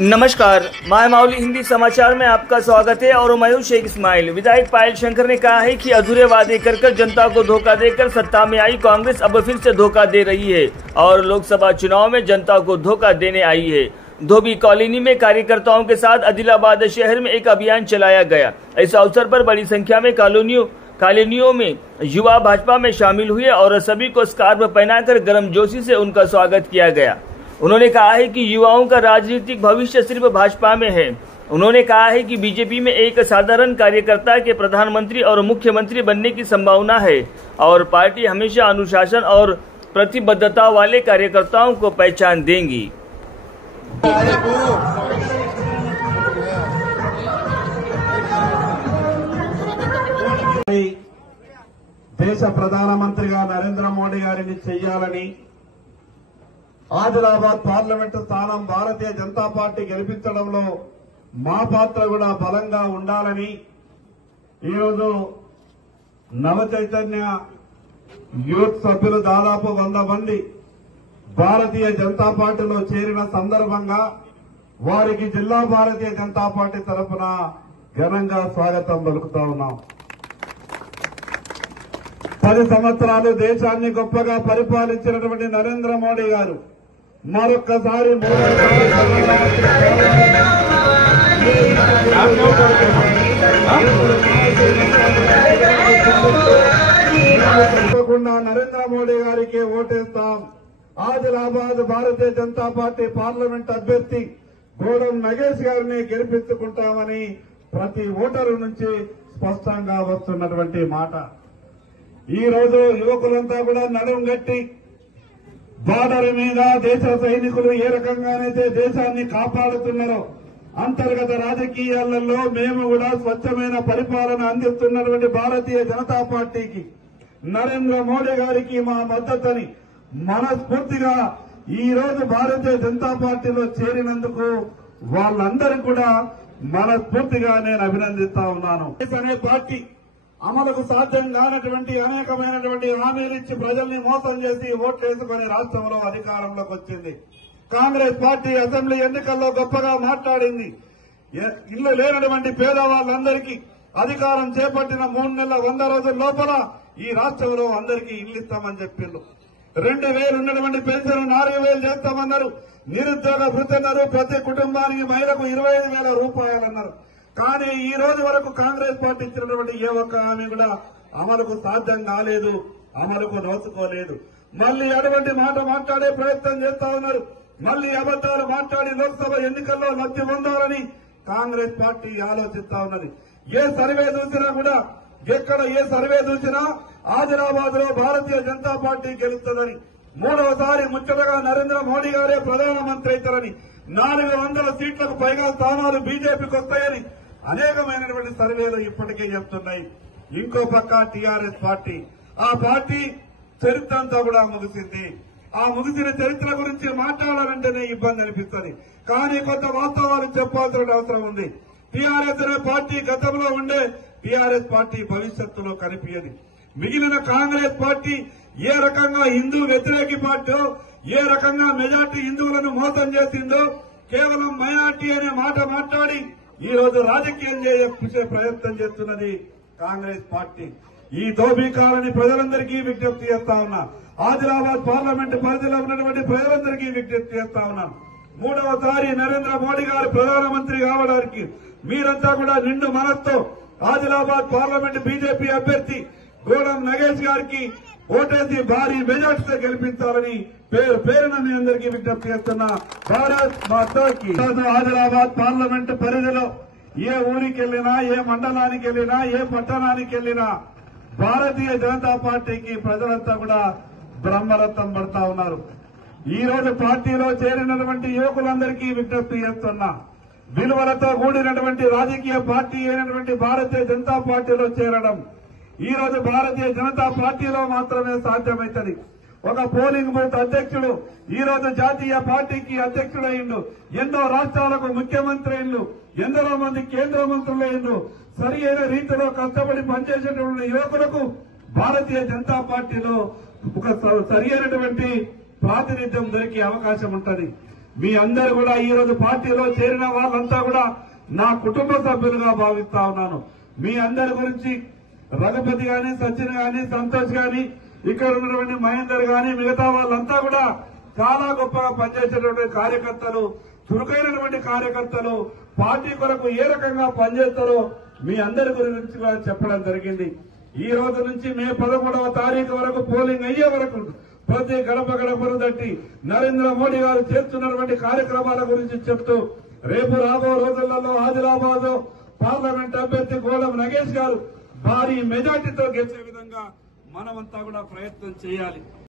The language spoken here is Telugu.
नमस्कार, माय माउली हिंदी समाचार में आपका स्वागत है और मैं हूं शेख इस्माइल। विधायक पायल शंकर ने कहा है कि अधूरे वादे कर जनता को धोखा देकर सत्ता में आई कांग्रेस अब फिर से धोखा दे रही है और लोकसभा चुनाव में जनता को धोखा देने आई है। धोबी कॉलोनी में कार्यकर्ताओं के साथ आदिलाबाद शहर में एक अभियान चलाया गया। इस अवसर पर बड़ी संख्या में कॉलोनियों में युवा भाजपा में शामिल हुए और सभी को स्कार्फ पहनाकर गर्मजोशी से उनका स्वागत किया गया। उन्होंने कहा है कि युवाओं का राजनीतिक भविष्य सिर्फ भाजपा में है। उन्होंने कहा है कि बीजेपी में एक साधारण कार्यकर्ता के प्रधानमंत्री और मुख्यमंत्री बनने की संभावना है और पार्टी हमेशा अनुशासन और प्रतिबद्धता वाले कार्यकर्ताओं को पहचान देंगी। देश ప్రధానమంత్రిగా నరేంద్ర మోడీ గారిని చేయాలని ఆదిలాబాద్ పార్లమెంటు స్థానం భారతీయ జనతా పార్టీ గెలిపించడంలో మా పాత్ర కూడా బలంగా ఉండాలని ఈరోజు నవ చైతన్య యూత్ సభ్యులు దాదాపు 100 మంది భారతీయ జనతా పార్టీలో చేరిన సందర్భంగా వారికి జిల్లా భారతీయ జనతా పార్టీ తరఫున ఘనంగా స్వాగతం పలుకుతా ఉన్నాం। 10 సంవత్సరాలు దేశాన్ని గొప్పగా పరిపాలించినటువంటి నరేంద్ర మోడీ గారు మరొక్కసారి తప్పకుండా నరేంద్ర మోడీ గారికి ఓటేస్తాం। ఆదిలాబాద్ భారతీయ జనతా పార్టీ పార్లమెంట్ అభ్యర్థి గోడం నగేష్ గారిని గెలిపించుకుంటామని ప్రతి ఓటరు నుంచి స్పష్టంగా వస్తున్నటువంటి మాట। ఈ రోజు యువకులంతా కూడా నడుం గట్టి బార్డర్ మీద దేశ సైనికులు ఏ రకంగానైతే దేశాన్ని కాపాడుతున్నారో అంతర్గత రాజకీయాలలో మేము కూడా స్వచ్ఛమైన పరిపాలన అందిస్తున్నటువంటి భారతీయ జనతా పార్టీకి నరేంద్ర మోడీ గారికి మా మద్దతుని మనస్ఫూర్తిగా ఈ రోజు భారతీయ జనతా పార్టీలో చేరినందుకు వాళ్ళందరికీ కూడా మనస్ఫూర్తిగా నేను అభినందిస్తా ఉన్నాను। అనే పార్టీ అమలుకు సాధ్యం కానటువంటి అనేకమైనటువంటి హామీలు ఇచ్చి ప్రజల్ని మోసం చేసి ఓట్లేసుకుని రాష్ట్రంలో అధికారంలోకి వచ్చింది। కాంగ్రెస్ పార్టీ అసెంబ్లీ ఎన్నికల్లో గొప్పగా మాట్లాడింది। ఇల్లు లేనటువంటి పేదవాళ్లందరికీ అధికారం చేపట్టిన 3 నెలల 100 రోజుల లోపల ఈ రాష్ట్రంలో అందరికీ ఇల్లు ఇస్తామని చెప్పిండ్రు। 2000 ఉన్నటువంటి పెన్షన్ 4000 చేస్తామన్నారు। నిరుద్యోగ భృతి అన్నారు। ప్రతి కుటుంబానికి మహిళకు 25,000 రూపాయలన్నారు। కానీ ఈ రోజు వరకు కాంగ్రెస్ పార్టీ ఇచ్చినటువంటి ఏ ఒక్క హామీ కూడా అమలుకు సాధ్యం కాలేదు, అమలుకు నోచుకోలేదు। మళ్లీ అటువంటి మాట మాట్లాడే ప్రయత్నం చేస్తా ఉన్నారు। మళ్లీ అబద్దాలు మాట్లాడి లోక్సభ ఎన్నికల్లో లబ్ధి పొందాలని కాంగ్రెస్ పార్టీ ఆలోచిస్తా ఉన్నది। ఏ సర్వే చూసినా కూడా ఎక్కడ ఏ సర్వే చూసినా ఆదిలాబాద్ లో భారతీయ జనతా పార్టీ గెలుస్తుందని, 3వసారి ముచ్చటగా నరేంద్ర మోడీ గారే ప్రధానమంత్రి అవుతారని, 400 సీట్లకు పైగా స్థానాలు బీజేపీకి వస్తాయని అనేకమైనటువంటి సర్వేలు ఇప్పటికే చెప్తున్నాయి। ఇంకో పక్క టీఆర్ఎస్ పార్టీ, ఆ పార్టీ చరిత్ర అంతా కూడా ముగిసింది। ఆ ముగిసిన చరిత్ర గురించి మాట్లాడాలంటేనే ఇబ్బంది అనిపిస్తుంది। కానీ కొంత వాస్తవాలు చెప్పాల్సిన అవసరం ఉంది। టీఆర్ఎస్ అనే పార్టీ గతంలో ఉండే టీఆర్ఎస్ పార్టీ భవిష్యత్తులో కనిపించదు। మిగిలిన కాంగ్రెస్ పార్టీ ఏ రకంగా హిందూ వ్యతిరేకి పార్టీ, ఏ రకంగా మెజార్టీ హిందువులను మోసం చేసిందో కేవలం మైనార్టీ అనే మాట మాట్లాడి ఈ రోజు రాజకీయం చేసే ప్రయత్నం చేస్తున్నది కాంగ్రెస్ పార్టీ। ఈ ధోబీ కాలనీ ప్రజలందరికీ విజ్ఞప్తి చేస్తా ఉన్నా, ఆదిలాబాద్ పార్లమెంటు పరిధిలో ఉన్నటువంటి ప్రజలందరికీ విజ్ఞప్తి చేస్తా ఉన్నాం। 3వసారి నరేంద్ర మోడీ గారు ప్రధానమంత్రి కావడానికి మీరంతా కూడా నిండు మనస్తో ఆదిలాబాద్ పార్లమెంటు బీజేపీ అభ్యర్థి గోడం నగేష్ గారికి ఓటేసి భారీ మెజార్టీతో గెలిపించాలని పేరున మీ అందరికీ విజ్ఞప్తి చేస్తున్నా। భారత్ మాతాకి। ఆదిలాబాద్ పార్లమెంటు పరిధిలో ఏ ఊరికి వెళ్లినా, ఏ మండలానికి వెళ్లినా, ఏ పట్టణానికి వెళ్లినా భారతీయ జనతా పార్టీకి ప్రజలంతా కూడా బ్రహ్మరథం పడతా ఉన్నారు। ఈ రోజు పార్టీలో చేరినటువంటి యువకులందరికీ విజ్ఞప్తి చేస్తున్నా, విలువలతో కూడినటువంటి రాజకీయ పార్టీ అయినటువంటి భారతీయ జనతా పార్టీలో చేరడం ఈ రోజు భారతీయ జనతా పార్టీలో మాత్రమే సాధ్యమైతది। ఒక పోలింగ్ బూత్ అధ్యక్షుడు ఈ రోజు జాతీయ పార్టీకి అధ్యక్షుడైండు, ఎన్నో రాష్ట్రాలకు ముఖ్యమంత్రి అయిండు, ఎందరో మంది కేంద్ర మంత్రులు అయిండు। సరి అయిన రీతిలో కష్టపడి పనిచేసేటువంటి యువకులకు భారతీయ జనతా పార్టీలో ఒక సరైనటువంటి ప్రాతినిధ్యం దొరికే అవకాశం ఉంటది. మీ అందరు కూడా ఈ రోజు పార్టీలో చేరిన వాళ్ళంతా కూడా నా కుటుంబ సభ్యులుగా భావిస్తా ఉన్నాను. మీ అందరి గురించి రఘుపతి గాని, సచిన్ గాని, సంతోష్ గాని, ఇక్కడ ఉన్నటువంటి మహేందర్ గాని, మిగతా వాళ్ళంతా కూడా చాలా గొప్పగా పనిచేసేటువంటి కార్యకర్తలు, చురుకైనటువంటి కార్యకర్తలు, పార్టీ కొరకు ఏ రకంగా పనిచేస్తారో మీ అందరి గురించి కూడా చెప్పడం జరిగింది. ఈ రోజు నుంచి మే 11వ తారీఖు వరకు పోలింగ్ అయ్యే వరకు ప్రతి గడప గడపను తట్టి నరేంద్ర మోడీ గారు చేస్తున్నటువంటి కార్యక్రమాల గురించి చెప్తూ రేపు రాబో రోజులలో ఆదిలాబాద్ పార్లమెంట్ అభ్యర్థి గోడం నగేష్ గారు భారీ మెజార్టీతో గెలిచే విధంగా మనమంతా కూడా ప్రయత్నం చేయాలి.